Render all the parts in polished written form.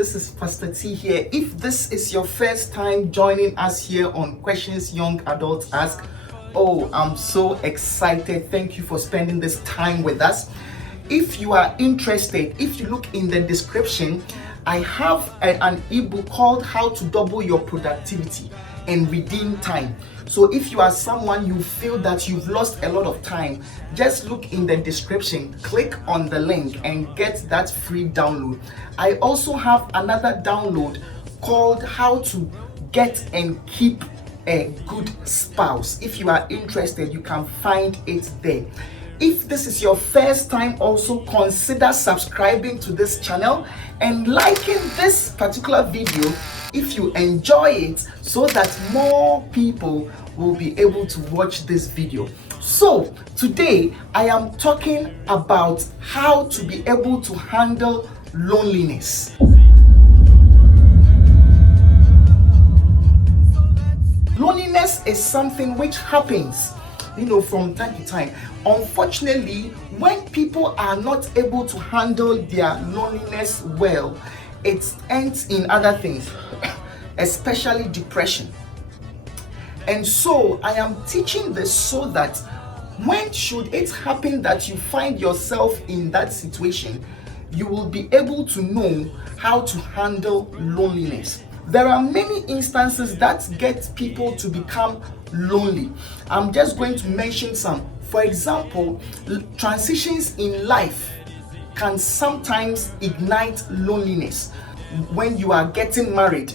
This is Pastor T here. If this is your first time joining us here on Questions Young Adults Ask, oh, I'm so excited. Thank you for spending this time with us. If you are interested, if you look in the description, I have an ebook called How to Double Your Productivity and Redeem Time. So if you are someone you feel that you've lost a lot of time, just look in the description, click on the link and get that free download. I also have another download called How to Get and Keep a Good Spouse. If you are interested, you can find it there. If this is your first time, also consider subscribing to this channel and liking this particular video if you enjoy it, so that more people will be able to watch this video. So today I am talking about how to be able to handle loneliness. Loneliness is something which happens, from time to time. Unfortunately, when people are not able to handle their loneliness well, it ends in other things, especially depression. And so I am teaching this so that when should it happen that you find yourself in that situation, you will be able to know how to handle loneliness. There are many instances that get people to become lonely. I'm just going to mention some. For example, transitions in life can sometimes ignite loneliness. When you are getting married,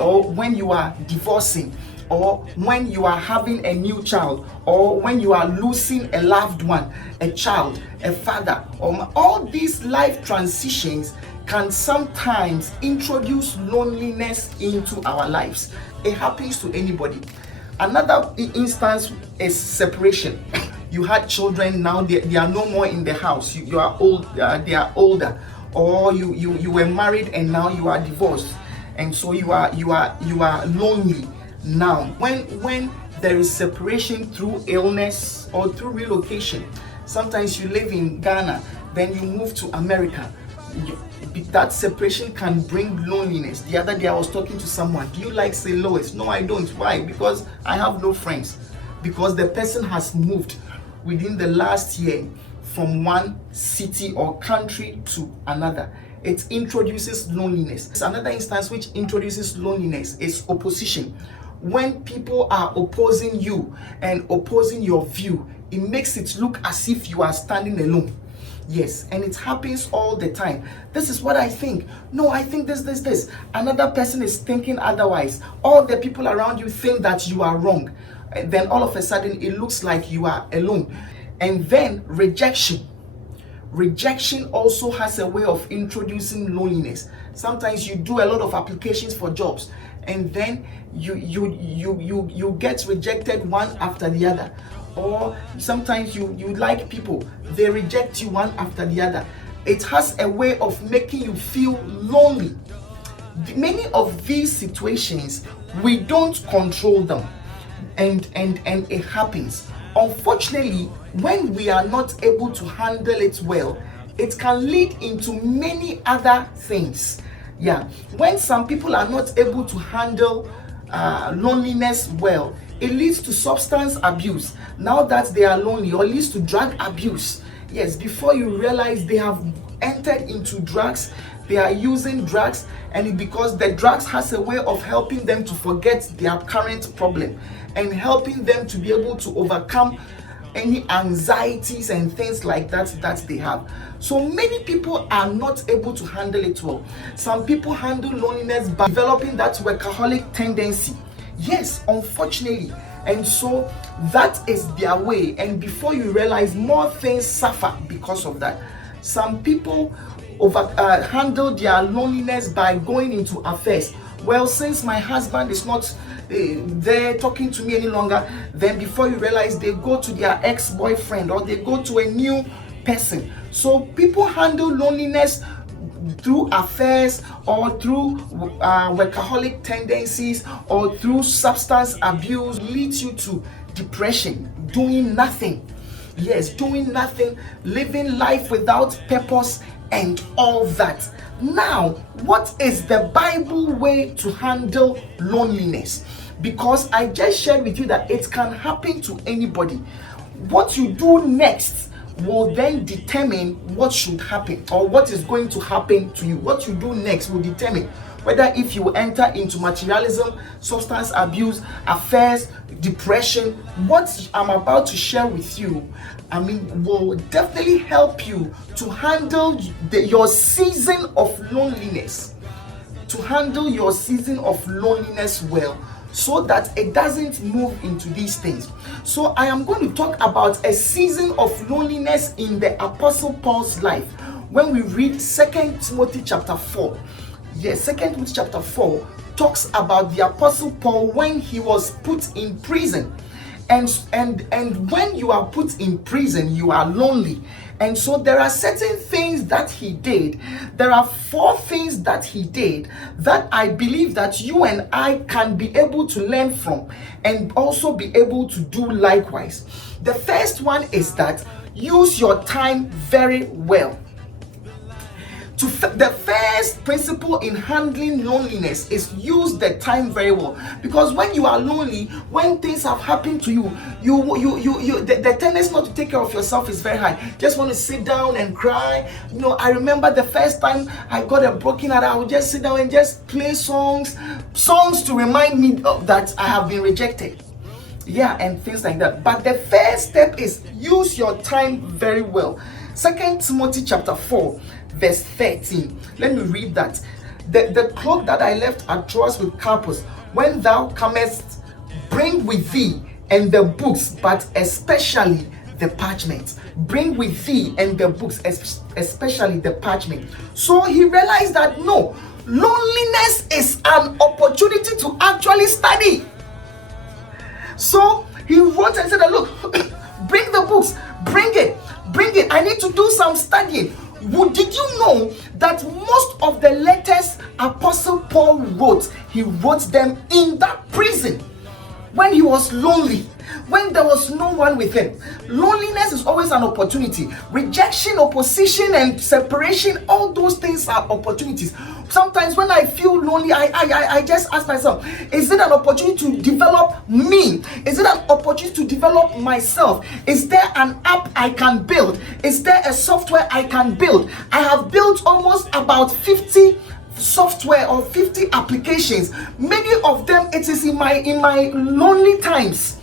or when you are divorcing, or when you are having a new child, or when you are losing a loved one, a child, a father, all these life transitions can sometimes introduce loneliness into our lives. It happens to anybody. Another instance is separation. You had children, now they are no more in the house. You are old, they are older, or you were married and now you are divorced, and so you are lonely now. When there is separation through illness or through relocation, sometimes you live in Ghana, then you move to America. That separation can bring loneliness. The other day I was talking to someone. Do you like St. Louis? No, I don't. Why? Because I have no friends. Because the person has moved within the last year from one city or country to another. It introduces loneliness. Another instance which introduces loneliness is opposition. When people are opposing you and opposing your view, it makes it look as if you are standing alone. Yes, and it happens all the time. This is what I think. No, I think this. Another person is thinking otherwise. All the people around you think that you are wrong. And then all of a sudden, it looks like you are alone. And then rejection. Rejection also has a way of introducing loneliness. Sometimes you do a lot of applications for jobs, and then you get rejected one after the other. Or sometimes you like people, they reject you one after the other. It has a way of making you feel lonely. Many of these situations, we don't control them, and it happens. Unfortunately, when we are not able to handle it well, it can lead into many other things. Yeah, when some people are not able to handle loneliness well, it leads to substance abuse. Now that they are lonely, or leads to drug abuse. Yes, before you realize they have entered into drugs, they are using drugs, and because the drugs has a way of helping them to forget their current problem and helping them to be able to overcome any anxieties and things like that they have. So many people are not able to handle it well. Some people handle loneliness by developing that workaholic tendency. Yes, unfortunately. And so that is their way, and before you realize, more things suffer because of that. Some people handle their loneliness by going into affairs. Well, since my husband is not there talking to me any longer, then before you realize, they go to their ex-boyfriend, or they go to a new person. So people handle loneliness through affairs, or through workaholic tendencies, or through substance abuse. Leads you to depression, doing nothing. Yes, doing nothing, living life without purpose, and all that. Now, what is the Bible way to handle loneliness? Because I just shared with you that it can happen to anybody. What you do next will then determine what should happen or what is going to happen to you. What you do next will determine whether if you enter into materialism, substance abuse, affairs, depression. What I'm about to share with you, will definitely help you to handle your season of loneliness, well, so that it doesn't move into these things. So I am going to talk about a season of loneliness in the Apostle Paul's life. When we read 2 Timothy chapter 4, 2 Timothy chapter 4 talks about the Apostle Paul when he was put in prison. And when you are put in prison, you are lonely. And so there are certain things that he did. There are 4 things that he did that I believe that you and I can be able to learn from and also be able to do likewise. The first one is that use your time very well. The first principle in handling loneliness is use the time very well, because when you are lonely, when things have happened to you, the tendency not to take care of yourself is very high. Just want to sit down and cry. I remember the first time I got a broken heart, I would just sit down and just play songs to remind me that I have been rejected. And things like that. But the first step is use your time very well. 2 Timothy chapter 4 verse 13. Let me read that. The cloak that I left at Troas with Carpus, when thou comest, bring with thee and the books, but especially the parchment. Bring with thee and the books, especially the parchment. So he realized that no, loneliness is an opportunity to actually study. So he wrote and said, look, bring the books, bring it. I need to do some studying. Did you know that most of the letters Apostle Paul wrote, he wrote them in that prison when he was lonely, when there was no one with him? Loneliness is always an opportunity. Rejection, opposition, and separation, all those things are opportunities. Sometimes when I feel lonely, I just ask myself, is it an opportunity to develop me? Is it an opportunity to develop myself? Is there an app I can build? Is there a software I can build? I have built almost about 50 software or 50 applications. Many of them it is in my lonely times.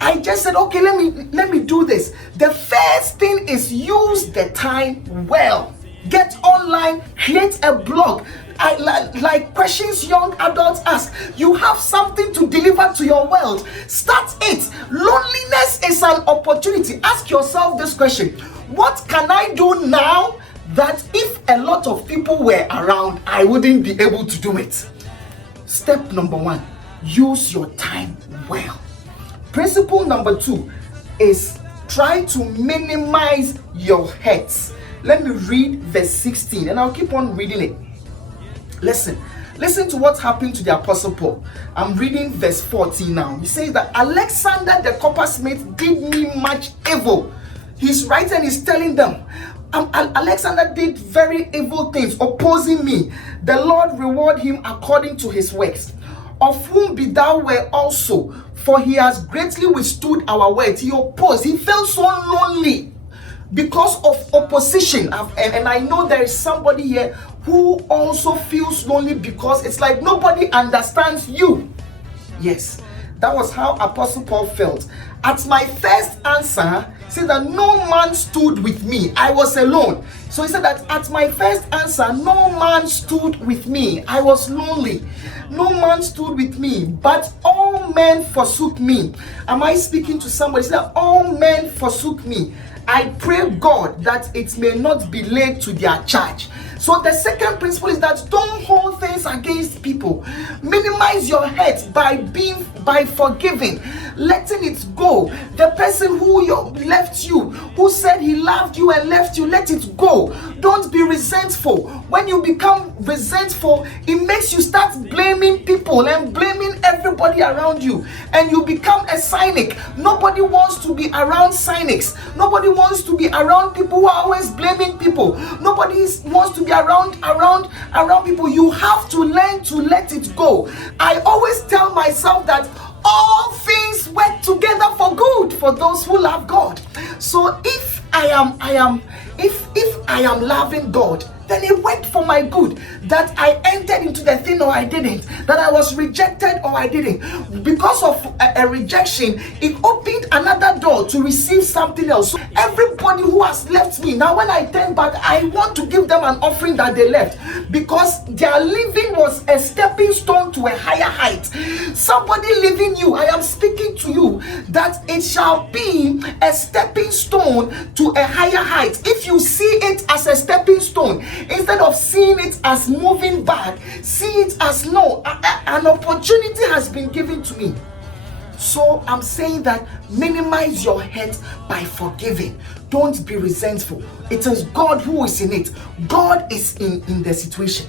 I just said, okay, let me do this. The first thing is use the time well. Get online, create a blog. Like questions young adults ask. You have something to deliver to your world. Start it. Loneliness is an opportunity. Ask yourself this question: what can I do now that if a lot of people were around, I wouldn't be able to do it? Step number 1, use your time well. Principle number 2 is try to minimize your hurts. Let me read verse 16 and I'll keep on reading it. Listen to what happened to the Apostle Paul. I'm reading verse 14 now. He says that Alexander the coppersmith did me much evil. He's writing and he's telling them, Alexander did very evil things, opposing me. The Lord reward him according to his works. Of whom be thou were also, for he has greatly withstood our words. He opposed. He felt so lonely because of opposition. And I know there is somebody here who also feels lonely because it's like nobody understands you. Yes, that was how Apostle Paul felt. At my first answer, he said that no man stood with me. I was alone. So he said that at my first answer, no man stood with me. I was lonely. No man stood with me, but all men forsook me. Am I speaking to somebody? He said that all men forsook me. I pray God that it may not be laid to their charge. So the second principle is that don't hold things against people. Minimize your hurt by forgiving. letting it go. The person who left you, who said he loved you and left you, let it go. Don't be resentful. When you become resentful, it makes you start blaming people and blaming everybody around you, and you become a cynic. Nobody wants to be around cynics. Nobody wants to be around people who are always blaming people. Nobody wants to be around people. You have to learn to let it go. I always tell myself that all things work together for good for those who love God. So if I am loving God, then it worked for my good. That I entered into the thing or I didn't, that I was rejected or I didn't. Because of a rejection, it opened another door to receive something else. So everybody who has left me, now when I turn back, I want to give them an offering that they left, because their living was a stepping stone to a higher height. Somebody leaving you, I am speaking to you that it shall be a stepping stone to a higher height. If you see it as a stepping stone, instead of seeing it as moving back, see it as no, an opportunity has been given to me. So I'm saying that minimize your hurt by forgiving. Don't be resentful. It is God who is in it. God is in the situation.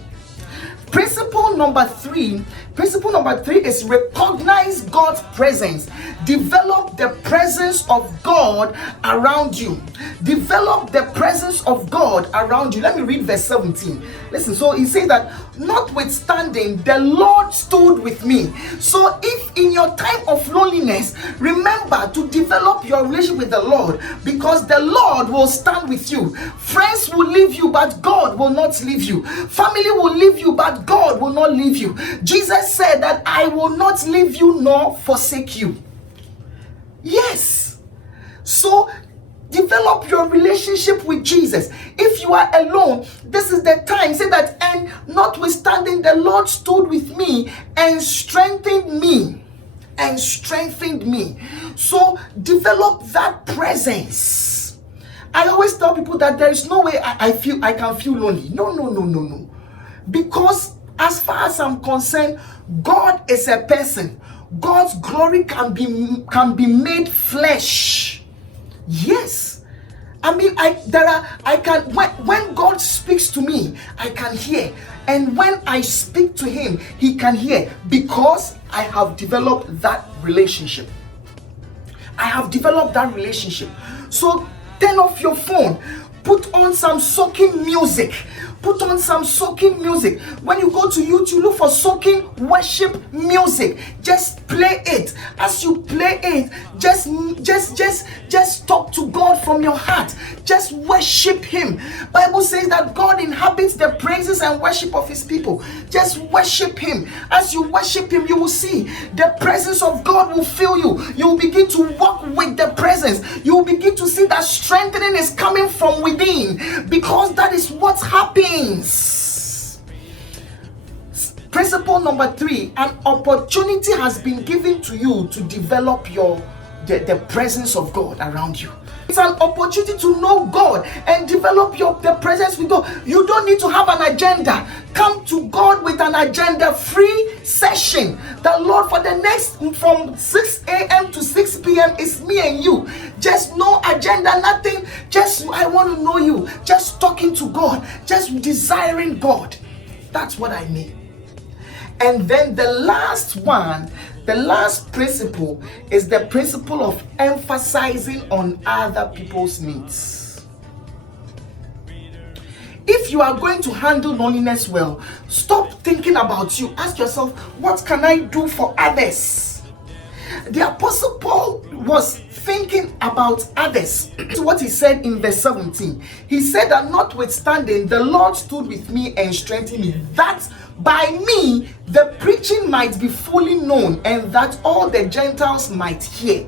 Principle number three is recognize God's presence. Develop the presence of God around you. Develop the presence of God around you. Let me read verse 17. Listen, so he says that, notwithstanding, the Lord stood with me. So if in your time of loneliness, remember to develop your relationship with the Lord, because the Lord will stand with you. Friends will leave you, but God will not leave you. Family will leave you, but God will not leave you. Jesus said that I will not leave you nor forsake you. Yes. So develop your relationship with Jesus. If you are alone, this is the time. Say that, and notwithstanding, the Lord stood with me and strengthened me. And strengthened me. So develop that presence. I always tell people that there is no way I can feel lonely. No. Because as far as I'm concerned, God is a person. God's glory can be made flesh. Yes. I mean, when God speaks to me, I can hear. And when I speak to him, he can hear, because I have developed that relationship. So turn off your phone. Put on some soaking music. When you go to YouTube, look for soaking worship music. Just play it. As you play it, just talk to God from your heart. Just worship him. Bible says that God inhabits the praises and worship of his people. Just worship him. As you worship him, you will see the presence of God will fill you. You will begin to walk with the presence. You will begin to see that strengthening is coming from within, because that is what happens. Principle number 3, an opportunity has been given to you to develop the presence of God around you. It's an opportunity to know God and develop the presence with God. You don't need to have an agenda. Come to God with an agenda-free session. The Lord, for the next, from 6 a.m. to 6 p.m. is me and you. Just no agenda, nothing. Just, I want to know you. Just talking to God. Just desiring God. That's what I mean. And then the last one, the last principle is the principle of emphasizing on other people's needs. If you are going to handle loneliness well, stop thinking about you. Ask yourself, what can I do for others? The Apostle Paul was thinking about others. What he said in verse 17. He said that notwithstanding, the Lord stood with me and strengthened me, that by me the preaching might be fully known, and that all the Gentiles might hear.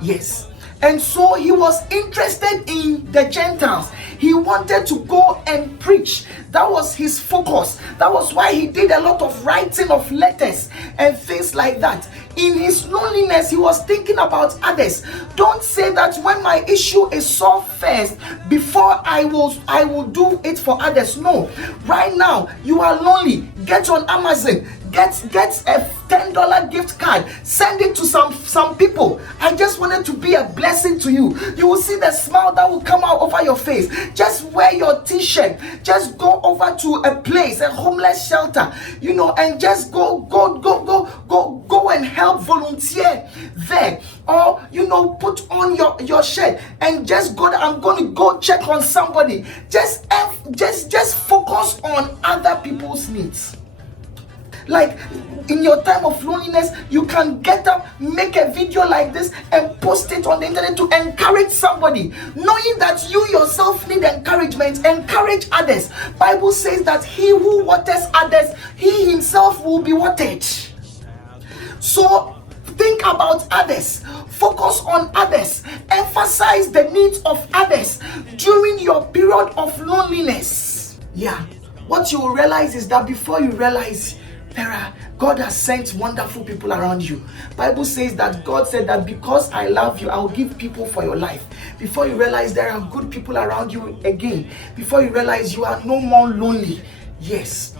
Yes. And so he was interested in the Gentiles. He wanted to go and preach. That was his focus. That was why he did a lot of writing of letters and things like that. In his loneliness, he was thinking about others. Don't say that when my issue is solved first, before I will do it for others. No. Right now, you are lonely. Get on Amazon. get a $10 gift card, send it to some people. I just wanted to be a blessing to you. You will see the smile that will come out over your face. Just wear your t-shirt, just go over to a place, a homeless shelter, and just go and help volunteer there, or put on your shirt and just go there. I'm going to go check on somebody. Just focus on other people's needs. Like in your time of loneliness, you can get up, make a video like this and post it on the internet to encourage somebody. Knowing that you yourself need encouragement, encourage others. Bible says that he who waters others, he himself will be watered. So think about others, focus on others, emphasize the needs of others during your period of loneliness. Yeah, what you will realize is that before you realize, God has sent wonderful people around you. Bible says that God said that because I love you, I will give people for your life. Before you realize there are good people around you again. Before you realize you are no more lonely. Yes.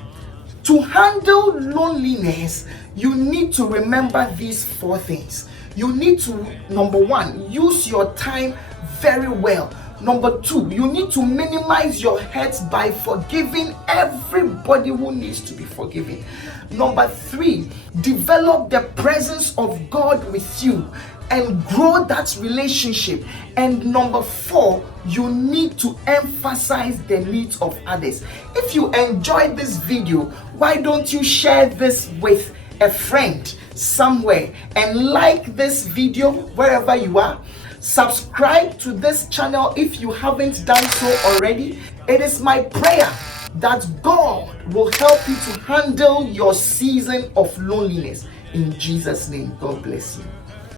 To handle loneliness, you need to remember these 4 things. You need to, number 1, use your time very well. Number 2, you need to minimize your hurts by forgiving everybody who needs to be forgiven. Number 3, develop the presence of God with you and grow that relationship. And number 4, you need to emphasize the needs of others. If you enjoyed this video, why don't you share this with a friend somewhere and like this video wherever you are? Subscribe to this channel if you haven't done so already. It is my prayer that God will help you to handle your season of loneliness. In Jesus' name, God bless you.